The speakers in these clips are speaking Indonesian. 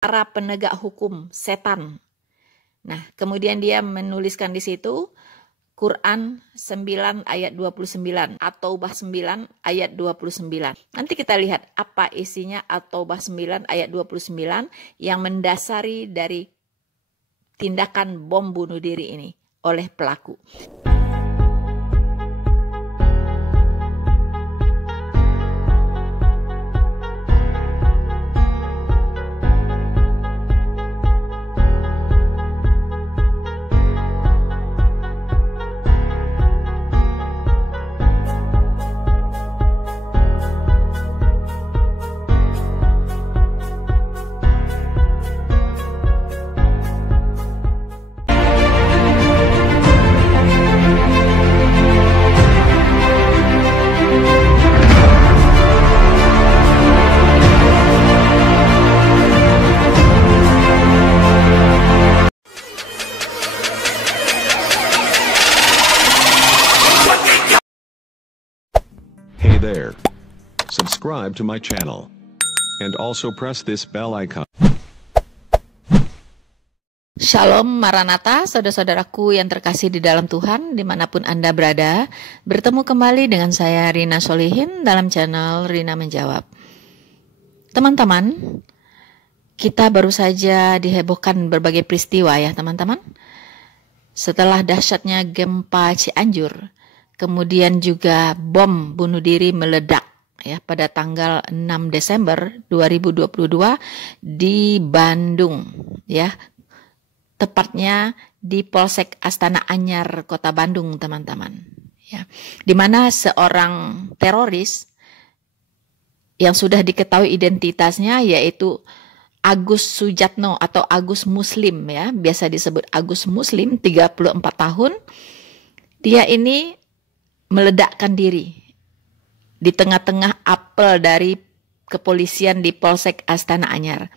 para penegak hukum setan. Nah, kemudian dia menuliskan di situ Quran 9 ayat 29, At-Taubah 9 ayat 29. Nanti kita lihat apa isinya At-Taubah 9 ayat 29 yang mendasari dari tindakan bom bunuh diri ini oleh pelaku. Hey there. Subscribe to my channel. And also press this bell icon. Shalom Maranatha, saudara-saudaraku yang terkasih di dalam Tuhan, dimanapun Anda berada. Bertemu kembali dengan saya Rina Solihin dalam channel Rina Menjawab. Teman-teman, kita baru saja dihebohkan berbagai peristiwa ya teman-teman. Setelah dahsyatnya gempa Cianjur, kemudian juga bom bunuh diri meledak ya pada tanggal 6 Desember 2022 di Bandung ya. Tepatnya di Polsek Astana Anyar, Kota Bandung, teman-teman. Ya, di mana seorang teroris yang sudah diketahui identitasnya yaitu Agus Sujatno atau Agus Muslim ya, biasa disebut Agus Muslim, 34 tahun. Dia ini meledakkan diri di tengah-tengah apel dari kepolisian di Polsek Astana Anyar,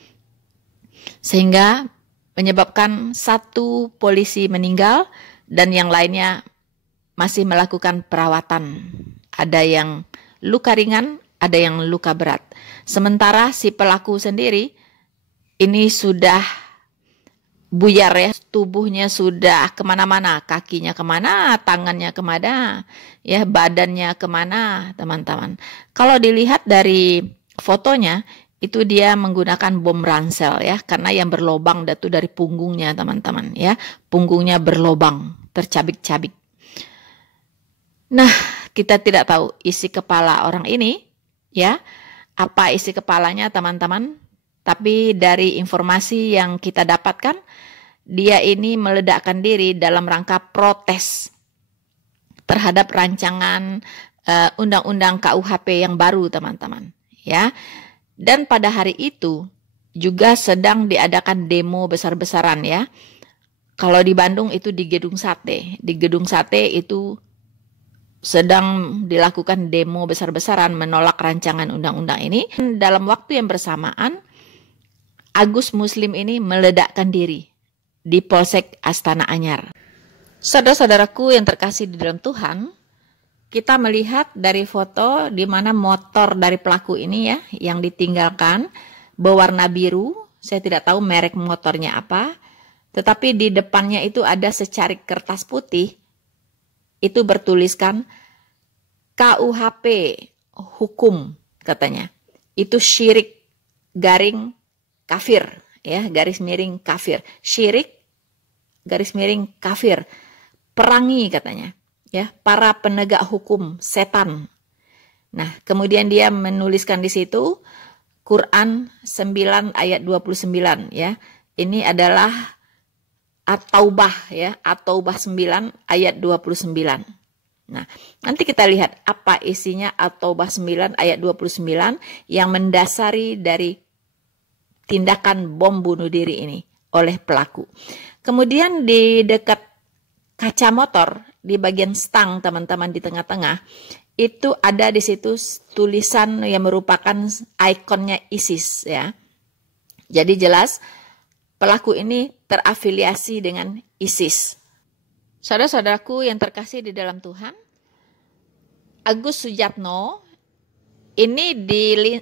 sehingga menyebabkan satu polisi meninggal dan yang lainnya masih melakukan perawatan. Ada yang luka ringan, ada yang luka berat. Sementara si pelaku sendiri ini sudah buyar ya, tubuhnya sudah kemana-mana, kakinya kemana, tangannya kemana, ya badannya kemana, teman-teman. Kalau dilihat dari fotonya, itu dia menggunakan bom ransel ya, karena yang berlobang itu dari punggungnya, teman-teman ya, punggungnya berlobang, tercabik-cabik. Nah, kita tidak tahu isi kepala orang ini, ya, apa isi kepalanya, teman-teman. Tapi dari informasi yang kita dapatkan, dia ini meledakkan diri dalam rangka protes terhadap rancangan undang-undang KUHP yang baru, teman-teman. Ya, dan pada hari itu juga sedang diadakan demo besar-besaran ya. Kalau di Bandung itu di Gedung Sate, di Gedung Sate itu sedang dilakukan demo besar-besaran menolak rancangan undang-undang ini. Dalam waktu yang bersamaan, Agus Muslim ini meledakkan diri di Polsek Astana Anyar. Saudara-saudaraku yang terkasih di dalam Tuhan, kita melihat dari foto di mana motor dari pelaku ini ya, yang ditinggalkan berwarna biru. Saya tidak tahu merek motornya apa, tetapi di depannya itu ada secarik kertas putih. Itu bertuliskan KUHP hukum katanya. Itu syirik garing kafir ya, garis miring kafir, syirik garis miring kafir, perangi katanya ya, para penegak hukum setan. Nah, kemudian dia menuliskan di situ Quran 9 ayat 29 ya. Ini adalah At-Taubah ya, At-Taubah 9 ayat 29. Nah, nanti kita lihat apa isinya At-Taubah 9 ayat 29 yang mendasari dari tindakan bom bunuh diri ini oleh pelaku. Kemudian di dekat kaca motor, di bagian stang teman-teman di tengah-tengah, itu ada di situ tulisan yang merupakan ikonnya ISIS ya. Jadi jelas pelaku ini terafiliasi dengan ISIS. Saudara-saudaraku yang terkasih di dalam Tuhan, Agus Sujatno ini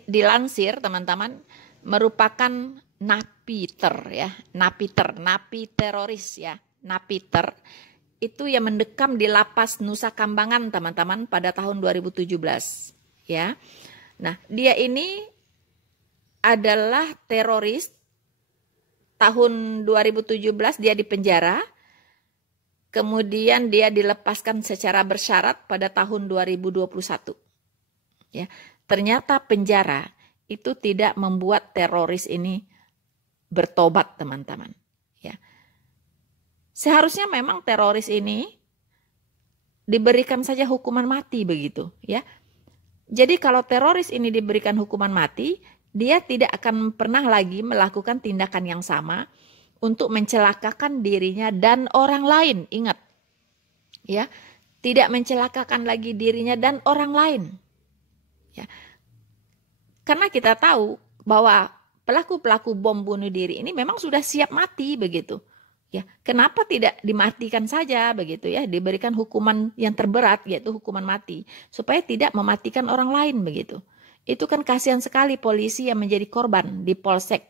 dilansir teman-teman merupakan Napiter ya, napi teroris ya, napiter itu yang mendekam di lapas Nusa Kambangan teman-teman pada tahun 2017 ya. Nah, dia ini adalah teroris. Tahun 2017 dia dipenjara. Kemudian dia dilepaskan secara bersyarat pada tahun 2021. Ya, ternyata penjara itu tidak membuat teroris ini bertobat, teman-teman. Ya. Seharusnya memang teroris ini diberikan saja hukuman mati begitu, ya. Jadi kalau teroris ini diberikan hukuman mati, dia tidak akan pernah lagi melakukan tindakan yang sama untuk mencelakakan dirinya dan orang lain. Ingat, ya, tidak mencelakakan lagi dirinya dan orang lain. Ya. Karena kita tahu bahwa pelaku-pelaku bom bunuh diri ini memang sudah siap mati begitu. Ya, kenapa tidak dimatikan saja begitu ya, diberikan hukuman yang terberat yaitu hukuman mati supaya tidak mematikan orang lain begitu. Itu kan kasihan sekali polisi yang menjadi korban di Polsek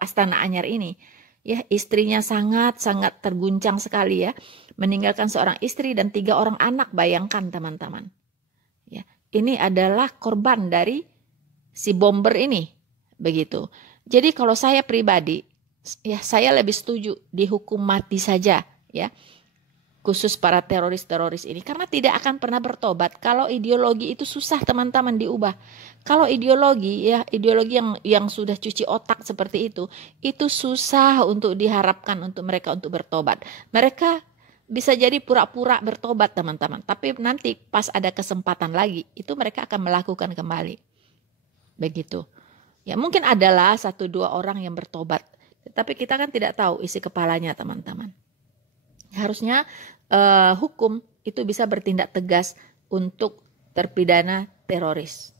Astana Anyar ini. Ya, istrinya sangat-sangat terguncang sekali ya, meninggalkan seorang istri dan 3 orang anak, bayangkan teman-teman. Ya, ini adalah korban dari si bomber ini. Begitu. Jadi kalau saya pribadi, ya saya lebih setuju dihukum mati saja ya. Khusus para teroris-teroris ini karena tidak akan pernah bertobat. Kalau ideologi itu susah teman-teman diubah. Kalau ideologi ya, ideologi yang sudah cuci otak seperti itu susah untuk diharapkan untuk mereka untuk bertobat. Mereka bisa jadi pura-pura bertobat teman-teman, tapi nanti pas ada kesempatan lagi itu mereka akan melakukan kembali. Begitu. Ya mungkin adalah 1-2 orang yang bertobat, tapi kita kan tidak tahu isi kepalanya teman-teman. Harusnya hukum itu bisa bertindak tegas untuk terpidana teroris.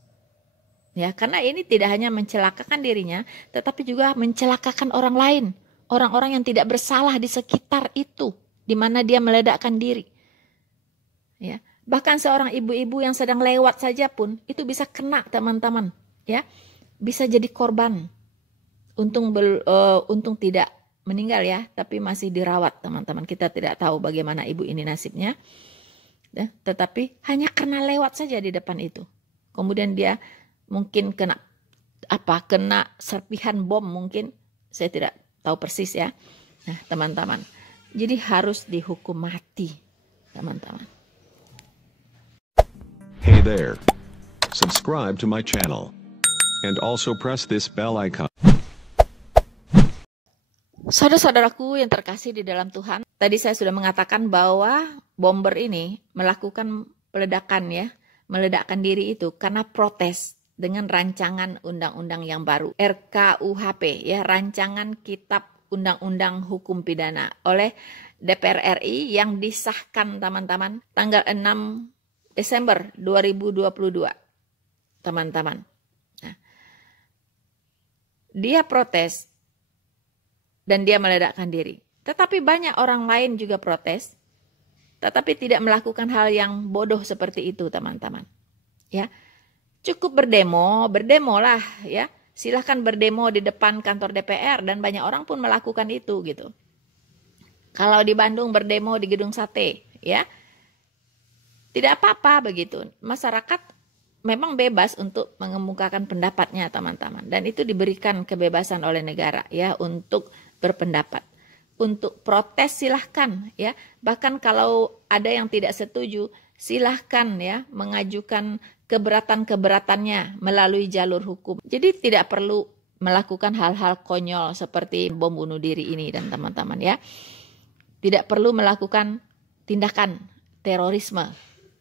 Ya, karena ini tidak hanya mencelakakan dirinya, tetapi juga mencelakakan orang lain, orang-orang yang tidak bersalah di sekitar itu, di mana dia meledakkan diri. Ya, bahkan seorang ibu-ibu yang sedang lewat saja pun itu bisa kena teman-teman. Ya, bisa jadi korban. Untung tidak meninggal ya, tapi masih dirawat teman-teman. Kita tidak tahu bagaimana ibu ini nasibnya. Ya, tetapi hanya karena lewat saja di depan itu. Kemudian dia mungkin kena serpihan bom mungkin. Saya tidak tahu persis ya. Nah, teman-teman. Jadi harus dihukum mati, teman-teman. Hey there. Subscribe to my channel. And also press this bell icon. Saudara-saudaraku yang terkasih di dalam Tuhan, tadi saya sudah mengatakan bahwa bomber ini melakukan peledakan ya, meledakkan diri itu karena protes dengan rancangan undang-undang yang baru, RKUHP ya, rancangan Kitab Undang-Undang Hukum Pidana oleh DPR RI yang disahkan teman-teman tanggal 6 Desember 2022. Teman-teman. Nah, dia protes dan dia meledakkan diri. Tetapi banyak orang lain juga protes, tetapi tidak melakukan hal yang bodoh seperti itu, teman-teman. Ya, cukup berdemolah, ya. Silahkan berdemo di depan kantor DPR dan banyak orang pun melakukan itu, gitu. Kalau di Bandung berdemo di Gedung Sate, ya, tidak apa-apa begitu. Masyarakat memang bebas untuk mengemukakan pendapatnya, teman-teman, dan itu diberikan kebebasan oleh negara, ya, untuk berpendapat. Untuk protes silahkan ya. Bahkan kalau ada yang tidak setuju silahkan ya mengajukan keberatan-keberatannya melalui jalur hukum. Jadi tidak perlu melakukan hal-hal konyol seperti bom bunuh diri ini dan teman-teman ya. Tidak perlu melakukan tindakan terorisme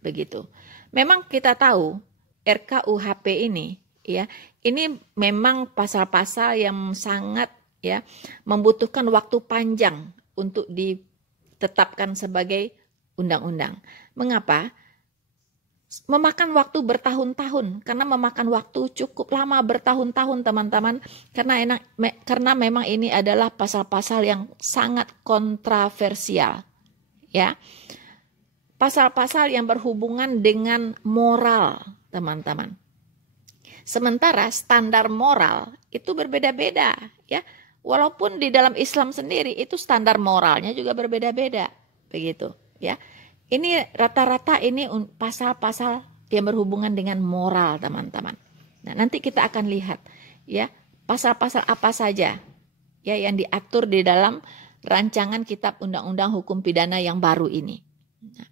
begitu. Memang kita tahu RKUHP ini ya, ini memang pasal-pasal yang sangat ya membutuhkan waktu panjang untuk ditetapkan sebagai undang-undang. Mengapa? Memakan waktu bertahun-tahun, karena memakan waktu cukup lama bertahun-tahun teman-teman, karena memang ini adalah pasal-pasal yang sangat kontroversial ya. Pasal-pasal yang berhubungan dengan moral, teman-teman. Sementara standar moral itu berbeda-beda, ya. Walaupun di dalam Islam sendiri itu standar moralnya juga berbeda-beda, begitu, ya. Ini rata-rata ini pasal-pasal yang berhubungan dengan moral, teman-teman. Nah, nanti kita akan lihat, ya, pasal-pasal apa saja, ya, yang diatur di dalam rancangan Kitab Undang-Undang Hukum Pidana yang baru ini. Nah,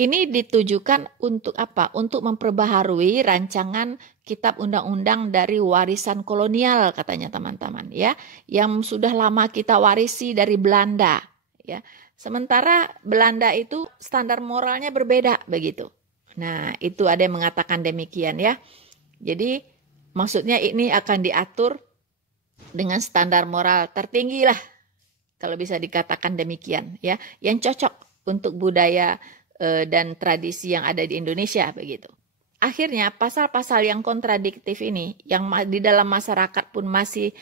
ini ditujukan untuk apa? Untuk memperbaharui rancangan Kitab Undang-Undang dari warisan kolonial, katanya teman-teman, ya, yang sudah lama kita warisi dari Belanda, ya. Sementara Belanda itu standar moralnya berbeda, begitu. Nah, itu ada yang mengatakan demikian, ya. Jadi maksudnya ini akan diatur dengan standar moral tertinggi lah, kalau bisa dikatakan demikian, ya, yang cocok untuk budaya dan tradisi yang ada di Indonesia, begitu. Akhirnya pasal-pasal yang kontradiktif ini yang di dalam masyarakat pun masih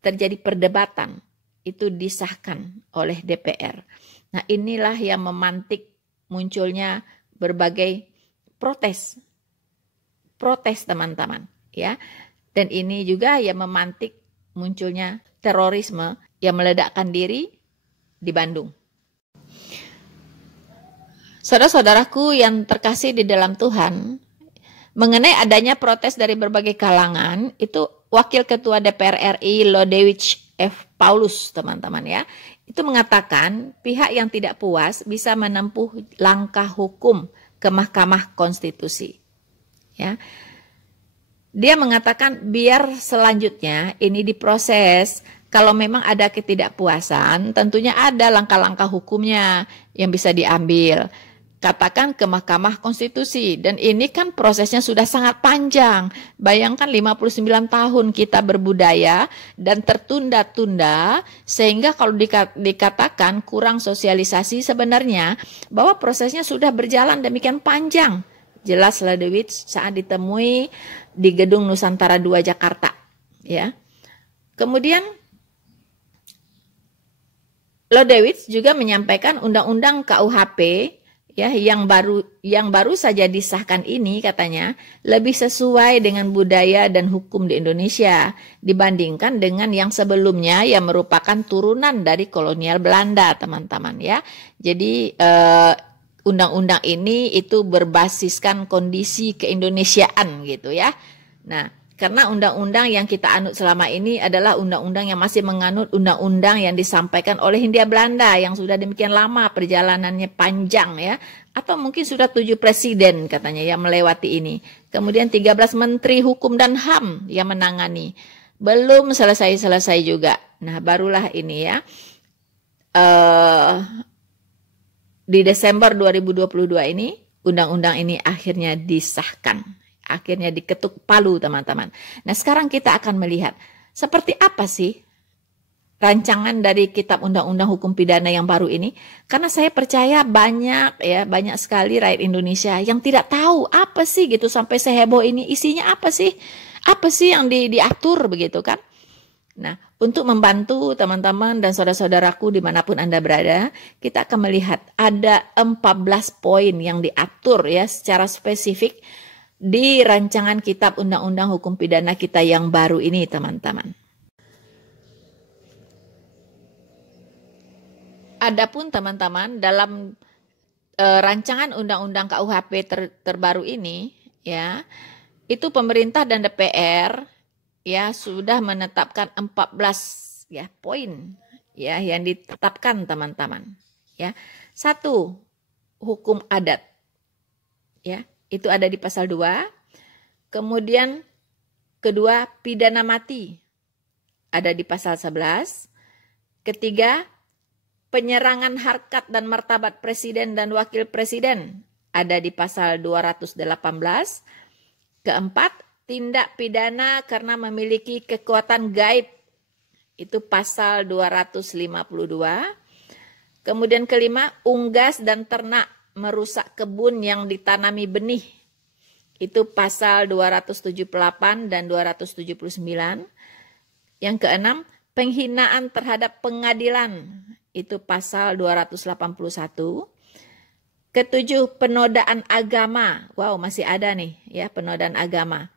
terjadi perdebatan, itu disahkan oleh DPR. Nah, inilah yang memantik munculnya berbagai protes teman-teman, ya. Dan ini juga yang memantik munculnya terorisme yang meledakkan diri di Bandung. Saudara-saudaraku yang terkasih di dalam Tuhan, mengenai adanya protes dari berbagai kalangan, itu Wakil Ketua DPR RI Lodewijk F. Paulus, teman-teman, ya, itu mengatakan pihak yang tidak puas bisa menempuh langkah hukum ke Mahkamah Konstitusi, ya. Dia mengatakan biar selanjutnya ini diproses. Kalau memang ada ketidakpuasan, tentunya ada langkah-langkah hukumnya yang bisa diambil. Katakan ke Mahkamah Konstitusi, dan ini kan prosesnya sudah sangat panjang. Bayangkan 59 tahun kita berbudaya dan tertunda-tunda, sehingga kalau dikatakan kurang sosialisasi sebenarnya bahwa prosesnya sudah berjalan demikian panjang. Jelas Lodewijk saat ditemui di Gedung Nusantara II Jakarta, ya. Kemudian Lodewijk juga menyampaikan undang-undang KUHP, ya, yang baru saja disahkan ini, katanya lebih sesuai dengan budaya dan hukum di Indonesia dibandingkan dengan yang sebelumnya yang merupakan turunan dari kolonial Belanda, teman-teman, ya. Jadi undang-undang ini itu berbasiskan kondisi keindonesiaan, gitu, ya. Nah, karena undang-undang yang kita anut selama ini adalah undang-undang yang masih menganut undang-undang yang disampaikan oleh Hindia Belanda yang sudah demikian lama, perjalanannya panjang, ya. Atau mungkin sudah 7 presiden katanya yang melewati ini. Kemudian 13 menteri hukum dan HAM yang menangani. Belum selesai-selesai juga. Nah, barulah ini, ya. Di Desember 2022 ini, undang-undang ini akhirnya disahkan. Akhirnya diketuk palu, teman-teman. Nah, sekarang kita akan melihat seperti apa sih rancangan dari Kitab Undang-Undang Hukum Pidana yang baru ini. Karena saya percaya banyak sekali rakyat Indonesia yang tidak tahu apa sih gitu, sampai seheboh ini, isinya apa sih yang diatur, begitu kan. Nah, untuk membantu teman-teman dan saudara-saudaraku dimanapun Anda berada, kita akan melihat ada 14 poin yang diatur, ya, secara spesifik di rancangan Kitab Undang-Undang Hukum Pidana kita yang baru ini, teman-teman. Adapun teman-teman dalam rancangan Undang-Undang KUHP terbaru ini, ya, itu pemerintah dan DPR, ya, sudah menetapkan 14, ya, poin, ya, yang ditetapkan, teman-teman, ya. 1, hukum adat, ya. Itu ada di pasal 2. Kemudian kedua, pidana mati. Ada di pasal 11. Ketiga, penyerangan harkat dan martabat presiden dan wakil presiden. Ada di pasal 218. Keempat, tindak pidana karena memiliki kekuatan gaib. Itu pasal 252. Kemudian kelima, unggas dan ternak merusak kebun yang ditanami benih. Itu pasal 278 dan 279. Yang keenam, penghinaan terhadap pengadilan. Itu pasal 281. Ketujuh, penodaan agama. Wow, masih ada nih, ya, penodaan agama.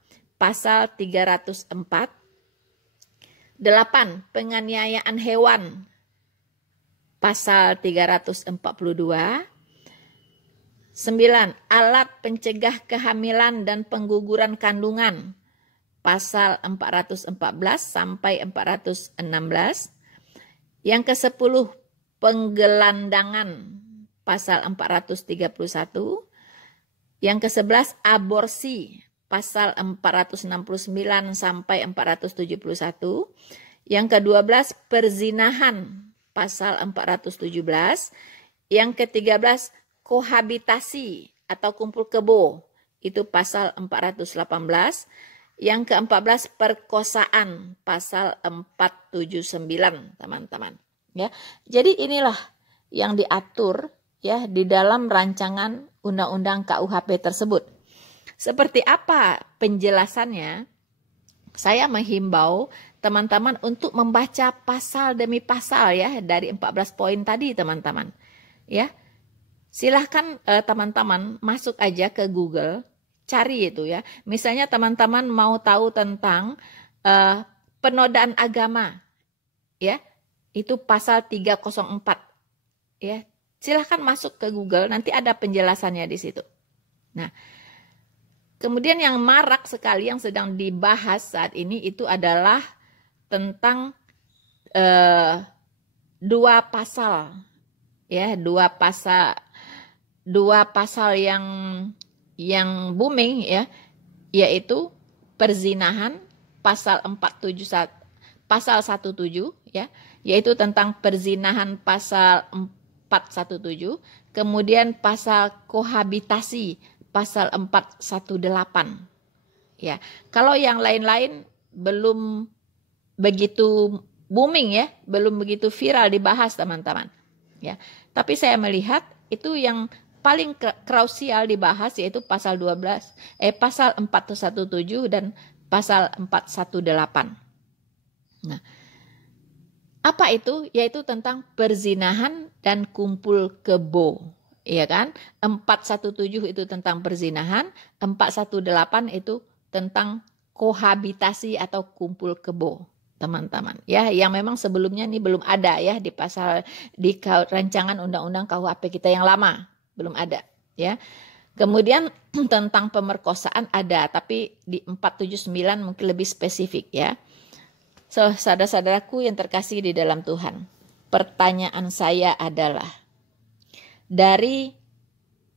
pasal 304. 8. Penganiayaan hewan, pasal 342. 9. Alat pencegah kehamilan dan pengguguran kandungan, pasal 414 sampai 416. Yang ke-10, penggelandangan, pasal 431. Yang ke-11, aborsi, pasal 469 sampai 471. Yang ke-12, perzinahan, pasal 417. Yang ke-13, kohabitasi atau kumpul kebo, itu pasal 418. Yang ke-14, perkosaan, pasal 479, teman-teman. Ya, jadi inilah yang diatur ya di dalam rancangan undang-undang KUHP tersebut. Seperti apa penjelasannya? Saya menghimbau teman-teman untuk membaca pasal demi pasal ya dari 14 poin tadi, teman-teman. Ya. Silahkan teman-teman masuk aja ke Google, cari itu ya. Misalnya teman-teman mau tahu tentang penodaan agama, ya, itu pasal 304, ya. Silahkan masuk ke Google, nanti ada penjelasannya di situ. Nah, kemudian yang marak sekali yang sedang dibahas saat ini itu adalah tentang dua pasal, ya, dua pasal yang booming ya, yaitu perzinahan pasal 471 pasal 17 ya, yaitu tentang perzinahan pasal 417, kemudian pasal kohabitasi pasal 418. Ya, kalau yang lain-lain belum begitu booming ya, belum begitu viral dibahas, teman-teman. Ya, tapi saya melihat itu yang paling krusial dibahas yaitu pasal 417 dan pasal 418. Nah, apa itu? Yaitu tentang perzinahan dan kumpul kebo, ya kan? 417 itu tentang perzinahan, 418 itu tentang kohabitasi atau kumpul kebo, teman-teman. Ya, yang memang sebelumnya ini belum ada ya di rancangan undang-undang KUHP kita yang lama, belum ada, ya. Kemudian tentang pemerkosaan ada, tapi di 479 mungkin lebih spesifik ya. So, saudara-saudaraku yang terkasih di dalam Tuhan, pertanyaan saya adalah, dari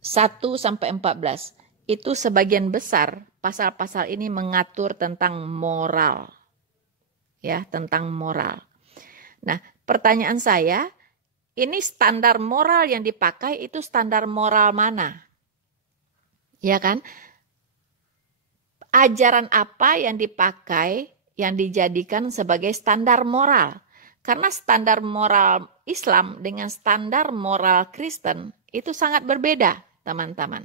1 sampai 14, itu sebagian besar pasal-pasal ini mengatur tentang moral. Ya, tentang moral. Nah, pertanyaan saya, ini standar moral yang dipakai itu standar moral mana? Ya kan? Ajaran apa yang dipakai, yang dijadikan sebagai standar moral? Karena standar moral Islam dengan standar moral Kristen itu sangat berbeda, teman-teman.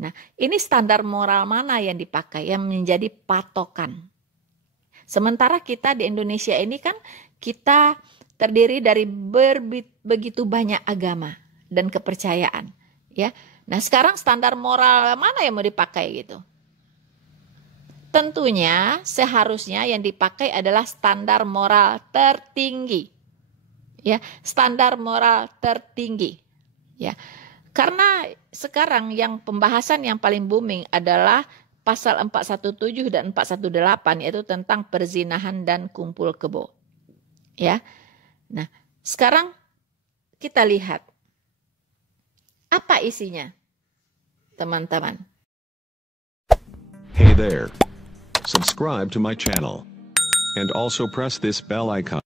Nah, ini standar moral mana yang dipakai, yang menjadi patokan? Sementara kita di Indonesia ini kan kita terdiri dari begitu banyak agama dan kepercayaan, ya. Nah, sekarang standar moral mana yang mau dipakai gitu? Tentunya seharusnya yang dipakai adalah standar moral tertinggi. Ya, standar moral tertinggi. Ya. Karena sekarang yang pembahasan yang paling booming adalah pasal 417 dan 418, yaitu tentang perzinahan dan kumpul kebo. Ya. Nah, sekarang kita lihat apa isinya, teman-teman. Hey there. Subscribe to my channel. And also press this bell icon.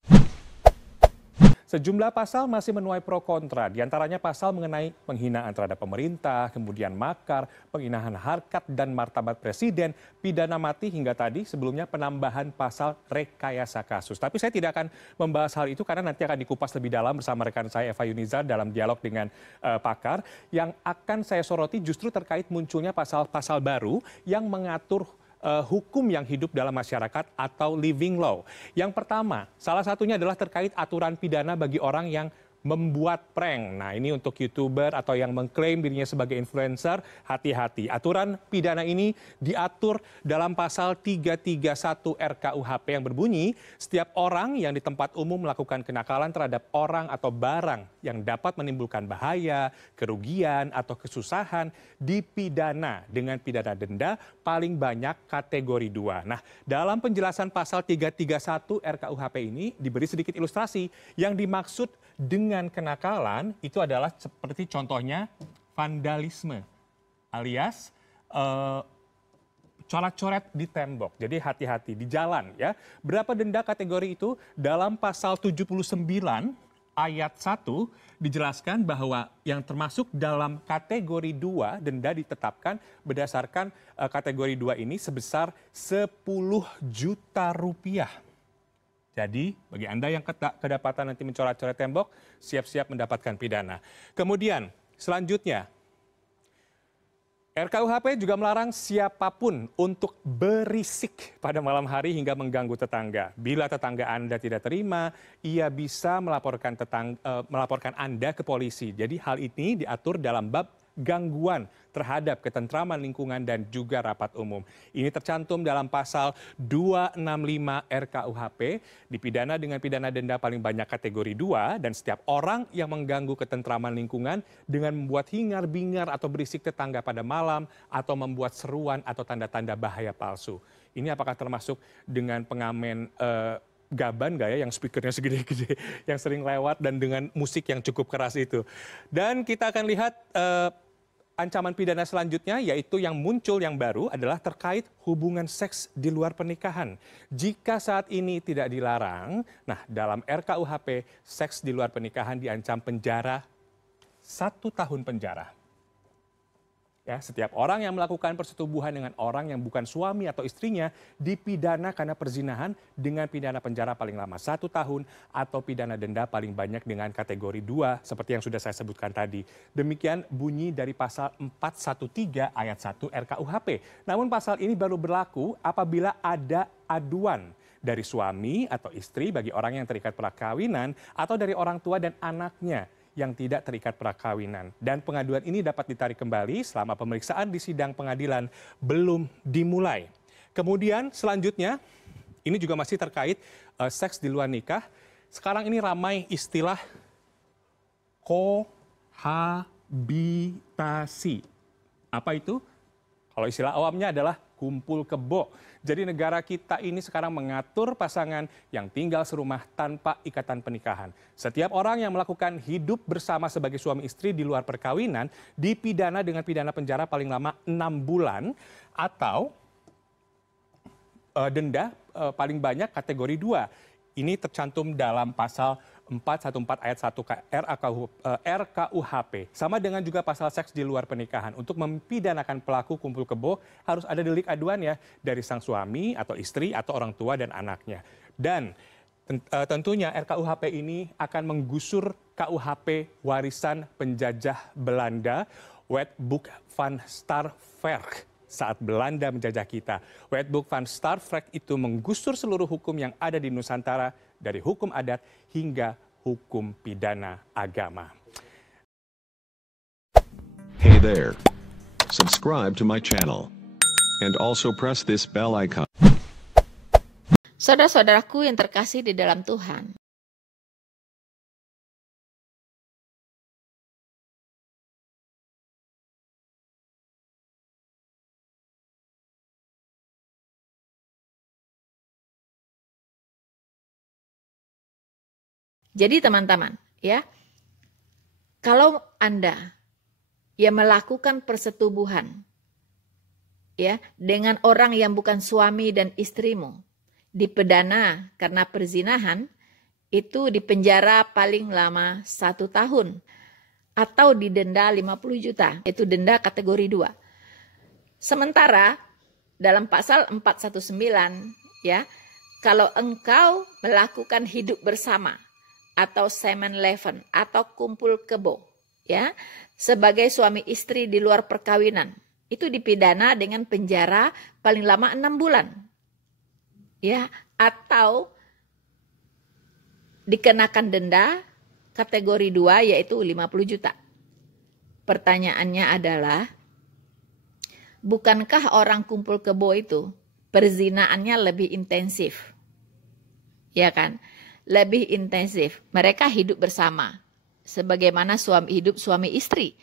Sejumlah pasal masih menuai pro kontra, diantaranya pasal mengenai penghinaan terhadap pemerintah, kemudian makar, penghinaan harkat dan martabat presiden, pidana mati hingga tadi sebelumnya penambahan pasal rekayasa kasus. Tapi saya tidak akan membahas hal itu karena nanti akan dikupas lebih dalam bersama rekan saya Eva Yunizar dalam dialog dengan pakar. Yang akan saya soroti justru terkait munculnya pasal-pasal baru yang mengatur hukum yang hidup dalam masyarakat atau living law. Yang pertama, salah satunya adalah terkait aturan pidana bagi orang yang membuat prank. Nah, ini untuk YouTuber atau yang mengklaim dirinya sebagai influencer, hati-hati. Aturan pidana ini diatur dalam pasal 331 RKUHP yang berbunyi, setiap orang yang di tempat umum melakukan kenakalan terhadap orang atau barang yang dapat menimbulkan bahaya, kerugian, atau kesusahan dipidana dengan pidana denda paling banyak kategori 2. Nah, dalam penjelasan pasal 331 RKUHP ini diberi sedikit ilustrasi yang dimaksud dengan kenakalan itu adalah seperti contohnya vandalisme alias coret-coret di tembok. Jadi hati-hati di jalan ya. Berapa denda kategori itu? Dalam pasal 79 ayat 1 dijelaskan bahwa yang termasuk dalam kategori 2 denda ditetapkan berdasarkan kategori 2 ini sebesar 10 juta rupiah. Jadi bagi Anda yang kedapatan nanti mencoret-coret tembok, siap-siap mendapatkan pidana. Kemudian selanjutnya, RKUHP juga melarang siapapun untuk berisik pada malam hari hingga mengganggu tetangga. Bila tetangga Anda tidak terima, ia bisa melaporkan Anda ke polisi. Jadi hal ini diatur dalam bab gangguan terhadap ketentraman lingkungan dan juga rapat umum. Ini tercantum dalam pasal 265 RKUHP, dipidana dengan pidana denda paling banyak kategori 2, dan setiap orang yang mengganggu ketentraman lingkungan dengan membuat hingar-bingar atau berisik tetangga pada malam, atau membuat seruan atau tanda-tanda bahaya palsu. Ini apakah termasuk dengan pengamen gaban nggak ya, yang speakernya segede-gede, yang sering lewat dan dengan musik yang cukup keras itu. Dan kita akan lihat ancaman pidana selanjutnya, yaitu yang muncul yang baru adalah terkait hubungan seks di luar pernikahan. Jika saat ini tidak dilarang, nah dalam RKUHP, seks di luar pernikahan diancam penjara 1 tahun penjara. Ya, setiap orang yang melakukan persetubuhan dengan orang yang bukan suami atau istrinya dipidana karena perzinahan dengan pidana penjara paling lama 1 tahun atau pidana denda paling banyak dengan kategori 2 seperti yang sudah saya sebutkan tadi. Demikian bunyi dari pasal 413 ayat 1 RKUHP. Namun pasal ini baru berlaku apabila ada aduan dari suami atau istri bagi orang yang terikat perkawinan atau dari orang tua dan anaknya yang tidak terikat perkawinan. Dan pengaduan ini dapat ditarik kembali selama pemeriksaan di sidang pengadilan belum dimulai. Kemudian selanjutnya, ini juga masih terkait seks di luar nikah. Sekarang ini ramai istilah kohabitasi. Apa itu? Kalau istilah awamnya adalah kumpul kebo. Jadi negara kita ini sekarang mengatur pasangan yang tinggal serumah tanpa ikatan pernikahan. Setiap orang yang melakukan hidup bersama sebagai suami istri di luar perkawinan dipidana dengan pidana penjara paling lama 6 bulan atau denda paling banyak kategori 2. Ini tercantum dalam pasal 414 ayat 1 RKUHP. Sama dengan juga pasal seks di luar pernikahan. Untuk mempidanakan pelaku kumpul kebo harus ada delik aduan ya dari sang suami atau istri atau orang tua dan anaknya. Dan tentunya RKUHP ini akan menggusur KUHP warisan penjajah Belanda, Wetboek van Starverk. Saat Belanda menjajah kita, Wetboek van Starverk itu menggusur seluruh hukum yang ada di Nusantara dari hukum adat hingga hukum pidana agama. Hey there. Subscribe to my channel. And also press this bell icon. Saudara-saudaraku yang terkasih di dalam Tuhan. Jadi teman-teman, ya, kalau Anda yang melakukan persetubuhan ya dengan orang yang bukan suami dan istrimu, dipidana karena perzinahan, itu dipenjara paling lama 1 tahun atau didenda 50 juta, itu denda kategori 2. Sementara dalam pasal 419 ya, kalau engkau melakukan hidup bersama atau semen leven atau kumpul kebo ya sebagai suami istri di luar perkawinan, itu dipidana dengan penjara paling lama 6 bulan ya, atau dikenakan denda kategori 2 yaitu 50 juta. Pertanyaannya adalah, bukankah orang kumpul kebo itu perzinaannya lebih intensif? Ya kan? Lebih intensif. Mereka hidup bersama. Sebagaimana hidup suami istri.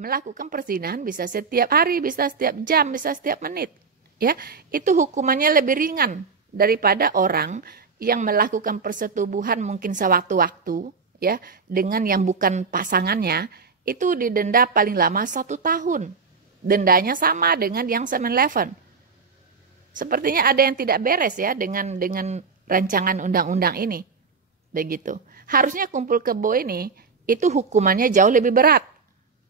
Melakukan perzinahan bisa setiap hari, bisa setiap jam, bisa setiap menit. Ya, itu hukumannya lebih ringan daripada orang yang melakukan persetubuhan mungkin sewaktu-waktu, ya, dengan yang bukan pasangannya, itu didenda paling lama 1 tahun. Dendanya sama dengan yang 7-Eleven. Sepertinya ada yang tidak beres ya dengan rancangan undang-undang ini. Begitu. Harusnya kumpul kebo ini itu hukumannya jauh lebih berat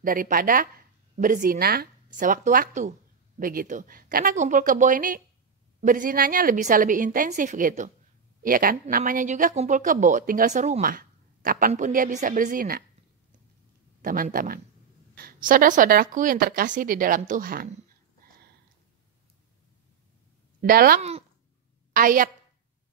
daripada berzina sewaktu-waktu. Begitu. Karena kumpul kebo ini berzinanya bisa lebih intensif gitu. Iya kan? Namanya juga kumpul kebo, tinggal serumah. Kapanpun dia bisa berzina. Teman-teman. Saudara-saudaraku yang terkasih di dalam Tuhan. Dalam ayat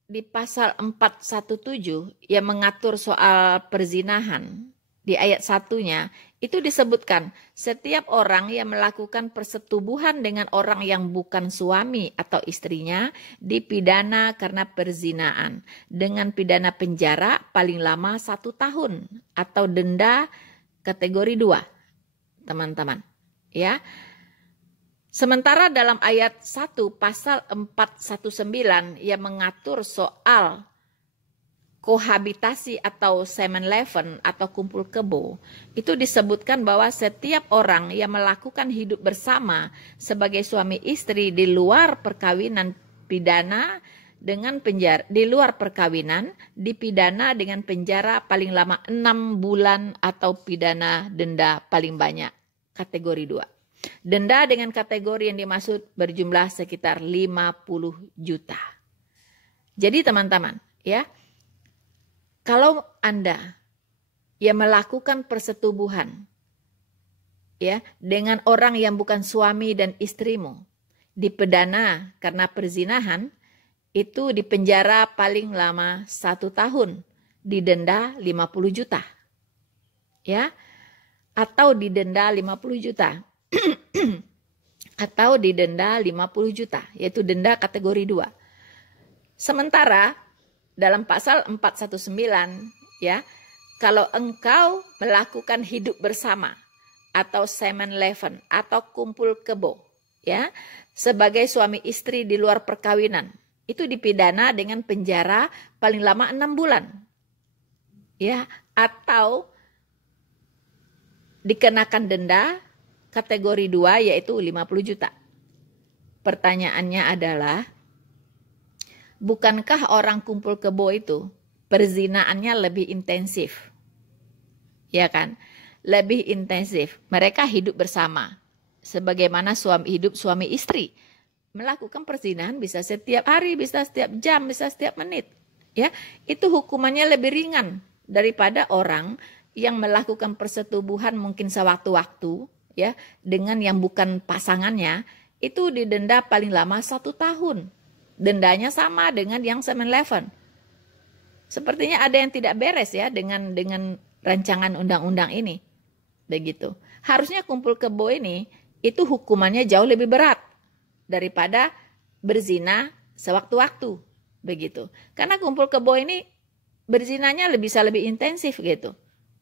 di pasal 417 yang mengatur soal perzinahan, di ayat 1-nya, itu disebutkan setiap orang yang melakukan persetubuhan dengan orang yang bukan suami atau istrinya dipidana karena perzinaan dengan pidana penjara paling lama 1 tahun atau denda kategori 2, teman-teman. Ya. Sementara dalam ayat 1 pasal 419 yang mengatur soal kohabitasi atau 7-Eleven atau kumpul kebo, itu disebutkan bahwa setiap orang yang melakukan hidup bersama sebagai suami istri di luar perkawinan pidana dengan penjara, di luar perkawinan dipidana dengan penjara paling lama 6 bulan atau pidana denda paling banyak kategori 2. Denda dengan kategori yang dimaksud berjumlah sekitar 50 juta. Jadi teman-teman, ya, kalau Anda yang melakukan persetubuhan ya dengan orang yang bukan suami dan istrimu, dipidana karena perzinahan, itu dipenjara paling lama 1 tahun, didenda 50 juta. Ya. Atau didenda 50 juta. Atau didenda 50 juta, yaitu denda kategori 2. Sementara dalam pasal 419 ya, kalau engkau melakukan hidup bersama atau 7-Eleven atau kumpul kebo ya, sebagai suami istri di luar perkawinan, itu dipidana dengan penjara paling lama 6 bulan. Ya, atau dikenakan denda kategori 2 yaitu 50 juta. Pertanyaannya adalah, bukankah orang kumpul kebo itu perzinaannya lebih intensif? Ya kan? Lebih intensif. Mereka hidup bersama. Sebagaimana hidup suami istri. Melakukan perzinahan bisa setiap hari, bisa setiap jam, bisa setiap menit. Ya, itu hukumannya lebih ringan daripada orang yang melakukan persetubuhan mungkin sewaktu-waktu ya dengan yang bukan pasangannya, itu didenda paling lama 1 tahun. Dendanya sama dengan yang 7-Eleven. Sepertinya ada yang tidak beres ya dengan rancangan undang-undang ini. Begitu. Harusnya kumpul kebo ini itu hukumannya jauh lebih berat daripada berzina sewaktu-waktu. Begitu. Karena kumpul kebo ini berzinanya bisa lebih intensif gitu.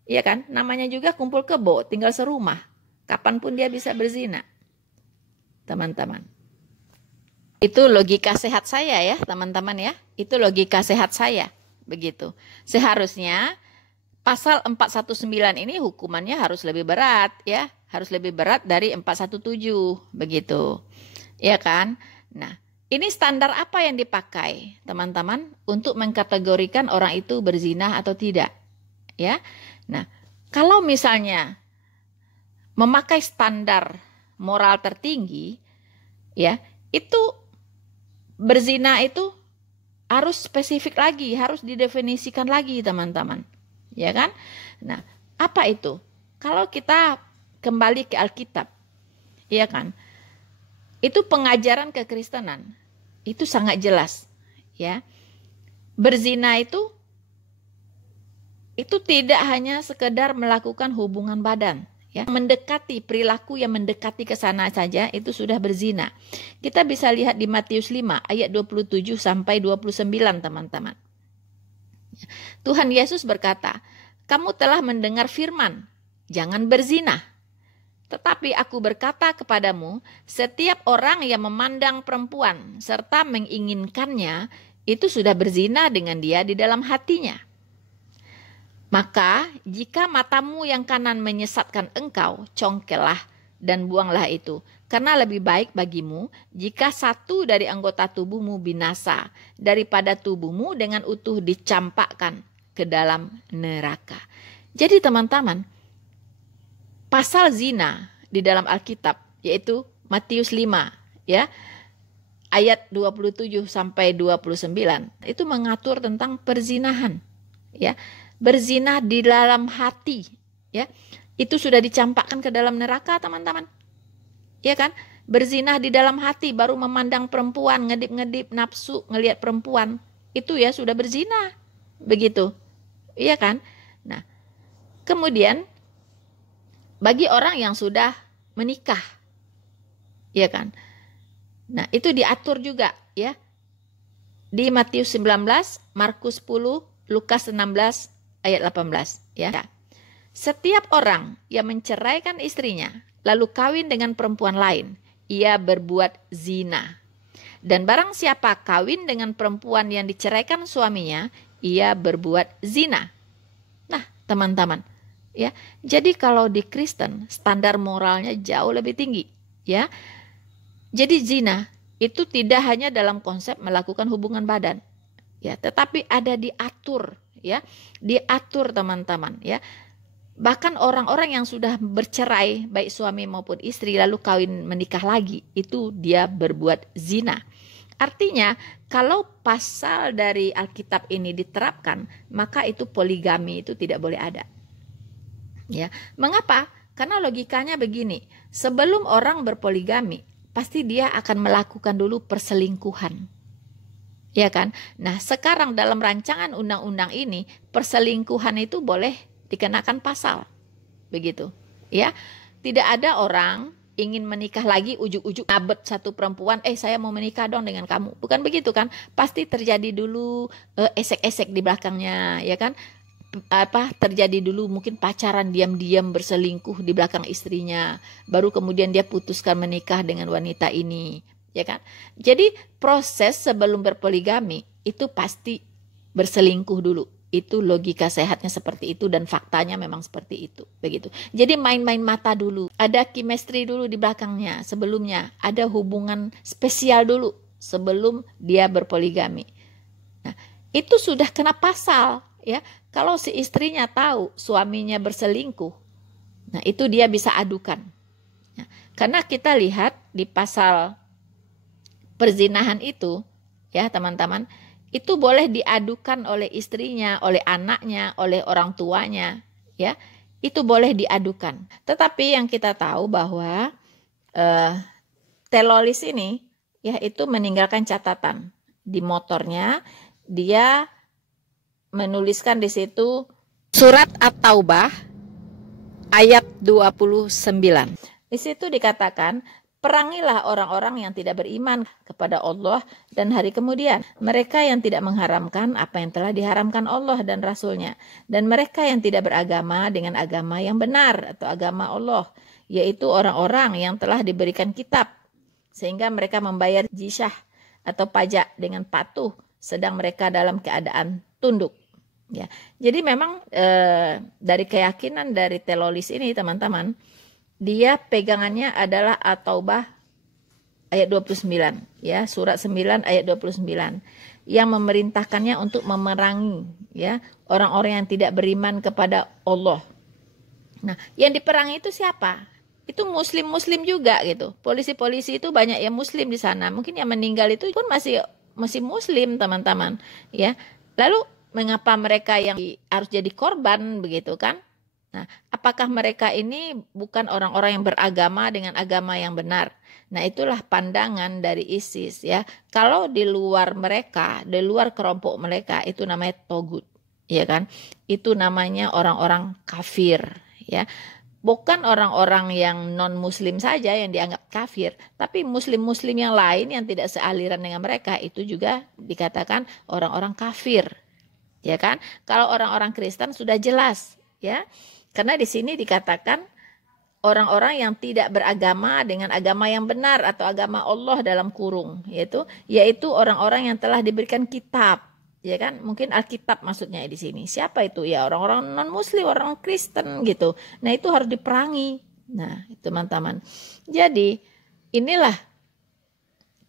Iya kan? Namanya juga kumpul kebo, tinggal serumah. Kapanpun dia bisa berzina. Teman-teman. Itu logika sehat saya ya, teman-teman ya. Itu logika sehat saya. Begitu. Seharusnya pasal 419 ini hukumannya harus lebih berat ya. Harus lebih berat dari 417. Begitu. Ya kan? Nah, ini standar apa yang dipakai, teman-teman, untuk mengkategorikan orang itu berzina atau tidak? Ya. Nah, kalau misalnya memakai standar moral tertinggi, ya, itu berzina itu harus spesifik lagi, harus didefinisikan lagi, teman-teman. Ya kan? Nah, apa itu? Kalau kita kembali ke Alkitab, ya kan? Itu pengajaran kekristenan. Itu sangat jelas, ya. Berzina itu itu tidak hanya sekedar melakukan hubungan badan, ya, mendekati perilaku yang mendekati ke sana saja itu sudah berzina. Kita bisa lihat di Matius 5 ayat 27 sampai 29, teman-teman. Tuhan Yesus berkata, "Kamu telah mendengar firman, jangan berzina. Tetapi aku berkata kepadamu, setiap orang yang memandang perempuan serta menginginkannya, itu sudah berzina dengan dia di dalam hatinya. Maka jika matamu yang kanan menyesatkan engkau, congkellah dan buanglah itu. Karena lebih baik bagimu jika satu dari anggota tubuhmu binasa, daripada tubuhmu dengan utuh dicampakkan ke dalam neraka." Jadi teman-teman, pasal zina di dalam Alkitab, yaitu Matius 5, ya, ayat 27 sampai 29, itu mengatur tentang perzinahan, ya. Berzina di dalam hati, ya. Itu sudah dicampakkan ke dalam neraka, teman-teman. Ya kan? Berzina di dalam hati, baru memandang perempuan, ngedip-ngedip nafsu ngelihat perempuan, itu ya sudah berzina. Begitu. Iya kan? Nah, kemudian bagi orang yang sudah menikah, ya kan? Nah, itu diatur juga, ya. Di Matius 19, Markus 10, Lukas 16 ayat 18, ya. Setiap orang yang menceraikan istrinya lalu kawin dengan perempuan lain, ia berbuat zina. Dan barang siapa kawin dengan perempuan yang diceraikan suaminya, ia berbuat zina. Nah, teman-teman, ya. Jadi kalau di Kristen standar moralnya jauh lebih tinggi, ya. Jadi zina itu tidak hanya dalam konsep melakukan hubungan badan, ya, tetapi ada diatur, ya, diatur, teman-teman, ya. Bahkan orang-orang yang sudah bercerai, baik suami maupun istri, lalu kawin menikah lagi, itu dia berbuat zina. Artinya, kalau pasal dari Alkitab ini diterapkan, maka itu poligami itu tidak boleh ada. Ya, mengapa? Karena logikanya begini, sebelum orang berpoligami, pasti dia akan melakukan dulu perselingkuhan. Ya kan? Nah, sekarang dalam rancangan undang-undang ini, perselingkuhan itu boleh dikenakan pasal. Begitu. Ya. Tidak ada orang ingin menikah lagi ujuk-ujuk nabet satu perempuan, saya mau menikah dong dengan kamu. Bukan begitu kan? Pasti terjadi dulu esek-esek di belakangnya, ya kan? Terjadi dulu mungkin pacaran diam-diam berselingkuh di belakang istrinya, baru kemudian dia putuskan menikah dengan wanita ini, ya kan? Jadi proses sebelum berpoligami itu pasti berselingkuh dulu. Itu logika sehatnya seperti itu dan faktanya memang seperti itu, begitu. Jadi main-main mata dulu, ada chemistry dulu di belakangnya, sebelumnya ada hubungan spesial dulu sebelum dia berpoligami. Nah, itu sudah kena pasal, ya. Kalau si istrinya tahu suaminya berselingkuh, nah itu dia bisa adukan. Nah, karena kita lihat di pasal perzinahan itu, ya teman-teman, itu boleh diadukan oleh istrinya, oleh anaknya, oleh orang tuanya, ya. Itu boleh diadukan. Tetapi yang kita tahu bahwa telolis ini, ya, itu meninggalkan catatan di motornya. Dia menuliskan di situ surat At-Taubah ayat 29. Di situ dikatakan, perangilah orang-orang yang tidak beriman kepada Allah dan hari kemudian. Mereka yang tidak mengharamkan apa yang telah diharamkan Allah dan Rasul-Nya. Dan mereka yang tidak beragama dengan agama yang benar atau agama Allah. Yaitu orang-orang yang telah diberikan kitab. Sehingga mereka membayar jizyah atau pajak dengan patuh. Sedang mereka dalam keadaan tunduk. Ya, jadi memang dari keyakinan dari telolis ini, teman-teman, dia pegangannya adalah At-Taubah ayat 29, ya, surat 9 ayat 29, yang memerintahkannya untuk memerangi, ya, orang-orang yang tidak beriman kepada Allah. Nah, yang diperangi itu siapa? Itu muslim-muslim juga gitu. Polisi-polisi itu banyak yang muslim di sana. Mungkin yang meninggal itu pun masih muslim, teman-teman, ya. Lalu mengapa mereka yang harus jadi korban, begitu kan? Nah, apakah mereka ini bukan orang-orang yang beragama dengan agama yang benar? Nah, itulah pandangan dari ISIS, ya. Kalau di luar mereka, di luar kelompok mereka, itu namanya togut. ya kan? Itu namanya orang-orang kafir, ya. Bukan orang-orang yang non-muslim saja yang dianggap kafir, tapi muslim-muslim yang lain yang tidak sealiran dengan mereka itu juga dikatakan orang-orang kafir, ya kan? Kalau orang-orang Kristen sudah jelas, ya. Karena di sini dikatakan orang-orang yang tidak beragama dengan agama yang benar atau agama Allah dalam kurung, yaitu orang-orang yang telah diberikan kitab, ya kan? Mungkin Alkitab maksudnya di sini. Siapa itu? Ya orang-orang non-muslim, orang Kristen gitu. Nah, itu harus diperangi. Nah, teman-teman. Jadi, inilah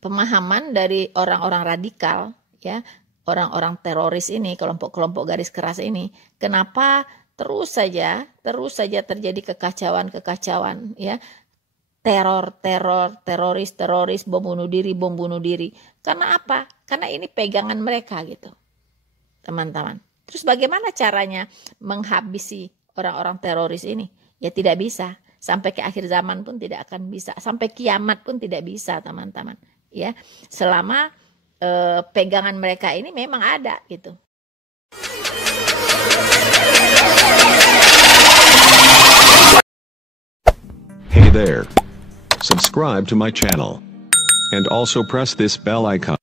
pemahaman dari orang-orang radikal, ya. Orang-orang teroris ini, kelompok-kelompok garis keras ini. Kenapa terus saja terjadi kekacauan, ya. Teroris, bom bunuh diri. Karena apa? Karena ini pegangan mereka gitu, teman-teman. Terus bagaimana caranya menghabisi orang-orang teroris ini? Ya tidak bisa. Sampai ke akhir zaman pun tidak akan bisa. Sampai kiamat pun tidak bisa, teman-teman. Ya, selama pegangan mereka ini memang ada gitu. Hey there. Subscribe to my channel. And also press this bell icon.